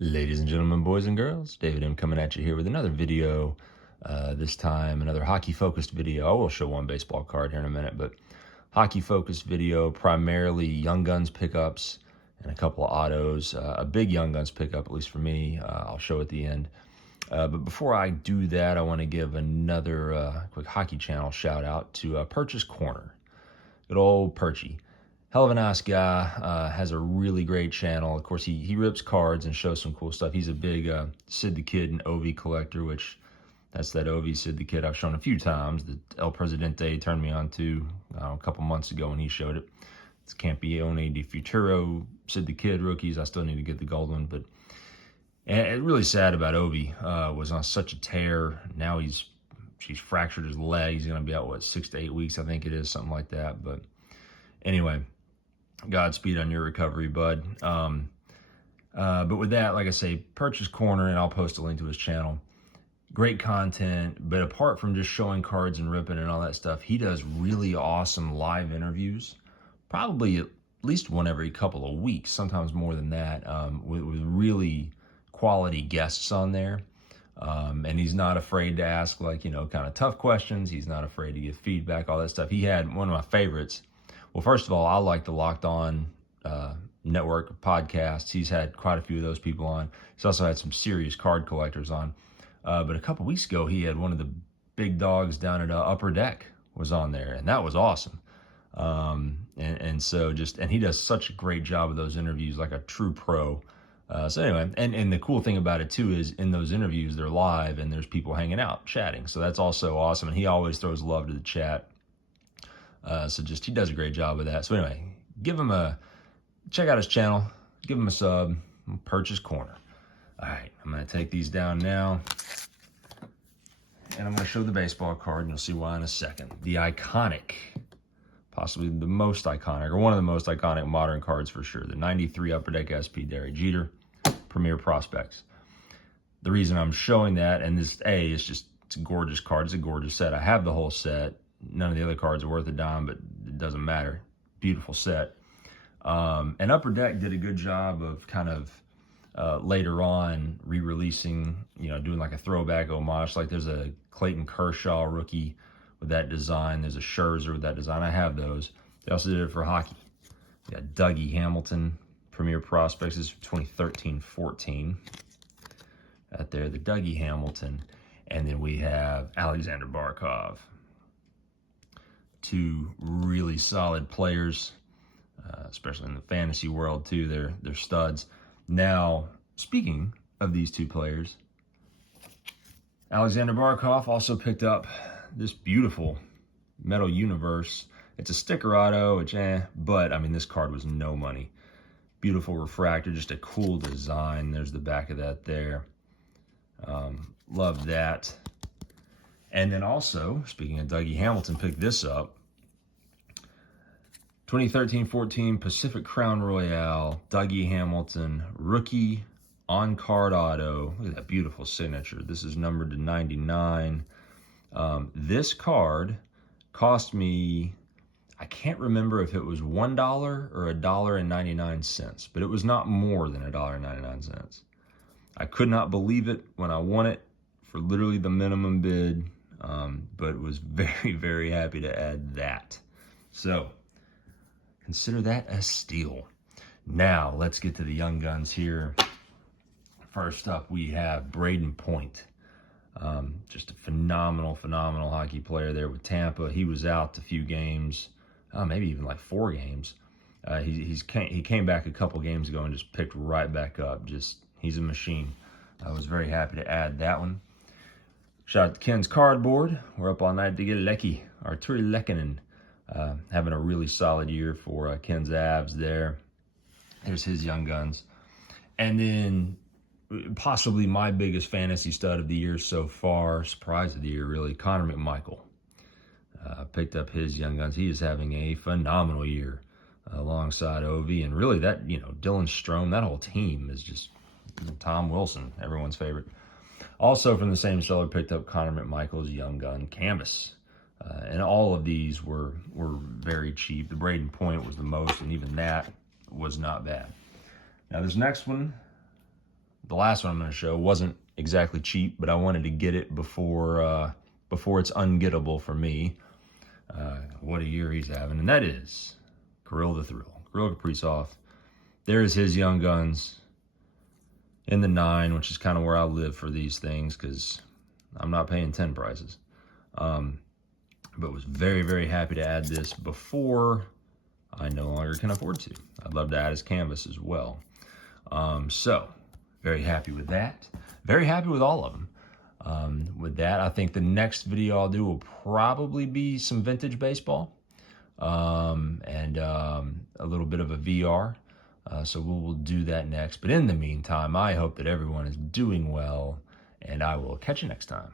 Ladies and gentlemen, boys and girls, David M coming at you here with another video. This time, another hockey-focused video. I will show one baseball card here in a minute, but hockey-focused video, primarily Young Guns pickups and a couple of autos. A big Young Guns pickup, at least for me. I'll show at the end. But before I do that, I want to give another quick hockey channel shout out to Perche's Corner. Good old Perche. Hell of a nice guy, has a really great channel. Of course, he rips cards and shows some cool stuff. He's a big Sid the Kid and Ovi collector, which that's that Ovi Sid the Kid I've shown a few times that El Presidente turned me on to a couple months ago when he showed it. It's Campione di Futuro Sid the Kid rookies. I still need to get the gold one, but and it's really sad about Ovi. Was on such a tear. Now he's fractured his leg. He's going to be out, what, 6 to 8 weeks, I think it is, something like that. But anyway, Godspeed on your recovery, bud. But with that, like I say, Perche's Corner, and I'll post a link to his channel. Great content, but apart from just showing cards and ripping and all that stuff, he does really awesome live interviews, probably at least one every couple of weeks, sometimes more than that, with really quality guests on there. And he's not afraid to ask, like, kind of tough questions. He's not afraid to give feedback, all that stuff. He had one of my favorites. Well, first of all, I like the Locked On network of podcasts. He's had quite a few of those people on. He's also had some serious card collectors on. But a couple weeks ago, he had one of the big dogs down at Upper Deck was on there, and that was awesome. And he does such a great job of those interviews, like a true pro. So anyway, and the cool thing about it too is in those interviews, they're live and there's people hanging out, chatting. So that's also awesome. And he always throws love to the chat. He does a great job of that. So anyway, check out his channel, give him a sub, Perche's Corner. All right, I'm going to take these down now, and I'm going to show the baseball card, and you'll see why in a second. The iconic, possibly the most iconic, or one of the most iconic modern cards for sure, the 93 Upper Deck SP Derek Jeter, Premier Prospects. The reason I'm showing that, and it's a gorgeous card, it's a gorgeous set. I have the whole set. None of the other cards are worth a dime, but it doesn't matter. Beautiful set. And Upper Deck did a good job of kind of later on re-releasing, doing like a throwback homage. Like there's a Clayton Kershaw rookie with that design. There's a Scherzer with that design. I have those. They also did it for hockey. We got Dougie Hamilton, Premier Prospects. This is 2013-14. Right there, the Dougie Hamilton. And then we have Alexander Barkov. Two really solid players, especially in the fantasy world too. They're studs. Now, speaking of these two players, Alexander Barkov also picked up this beautiful Metal Universe. It's a sticker auto, but I mean, this card was no money. Beautiful refractor, just a cool design. There's the back of that there. Love that. And then also, speaking of Dougie Hamilton, picked this up. 2013-14 Pacific Crown Royale, Dougie Hamilton, rookie on-card auto. Look at that beautiful signature. This is numbered to 99. This card cost me, I can't remember if it was $1 or $1.99, but it was not more than $1.99. I could not believe it when I won it for literally the minimum bid. But was very, very happy to add that. So consider that a steal. Now let's get to the Young Guns here. First up, we have Braden Point. Just a phenomenal hockey player there with Tampa. He was out a few games, maybe even like 4 games. He came back a couple games ago and just picked right back up. He's a machine. I was very happy to add that one. Shout out to Ken's Cardboard. We're up all night to get Lecky, Arturi Lekkinen, having a really solid year for Ken's Avs there. There's his Young Guns. And then possibly my biggest fantasy stud of the year so far, surprise of the year really, Connor McMichael. Picked up his Young Guns. He is having a phenomenal year alongside Ovi. And really that, Dylan Strome, that whole team is just Tom Wilson, everyone's favorite. Also from the same seller, picked up Connor McMichael's Young Gun Canvas. And all of these were very cheap. The Braden Point was the most, and even that was not bad. Now this next one, the last one I'm going to show wasn't exactly cheap, but I wanted to get it before it's ungettable for me. What a year he's having, and that is Kirill the Thrill. Kirill Kaprizov. There's his Young Guns in the 9, which is kind of where I live for these things because I'm not paying 10 prices. But was very, very happy to add this before I no longer can afford to. I'd love to add his canvas as well. So, very happy with that. Very happy with all of them. With that, I think the next video I'll do will probably be some vintage baseball and a little bit of a VR. So we'll do that next. But in the meantime, I hope that everyone is doing well, and I will catch you next time.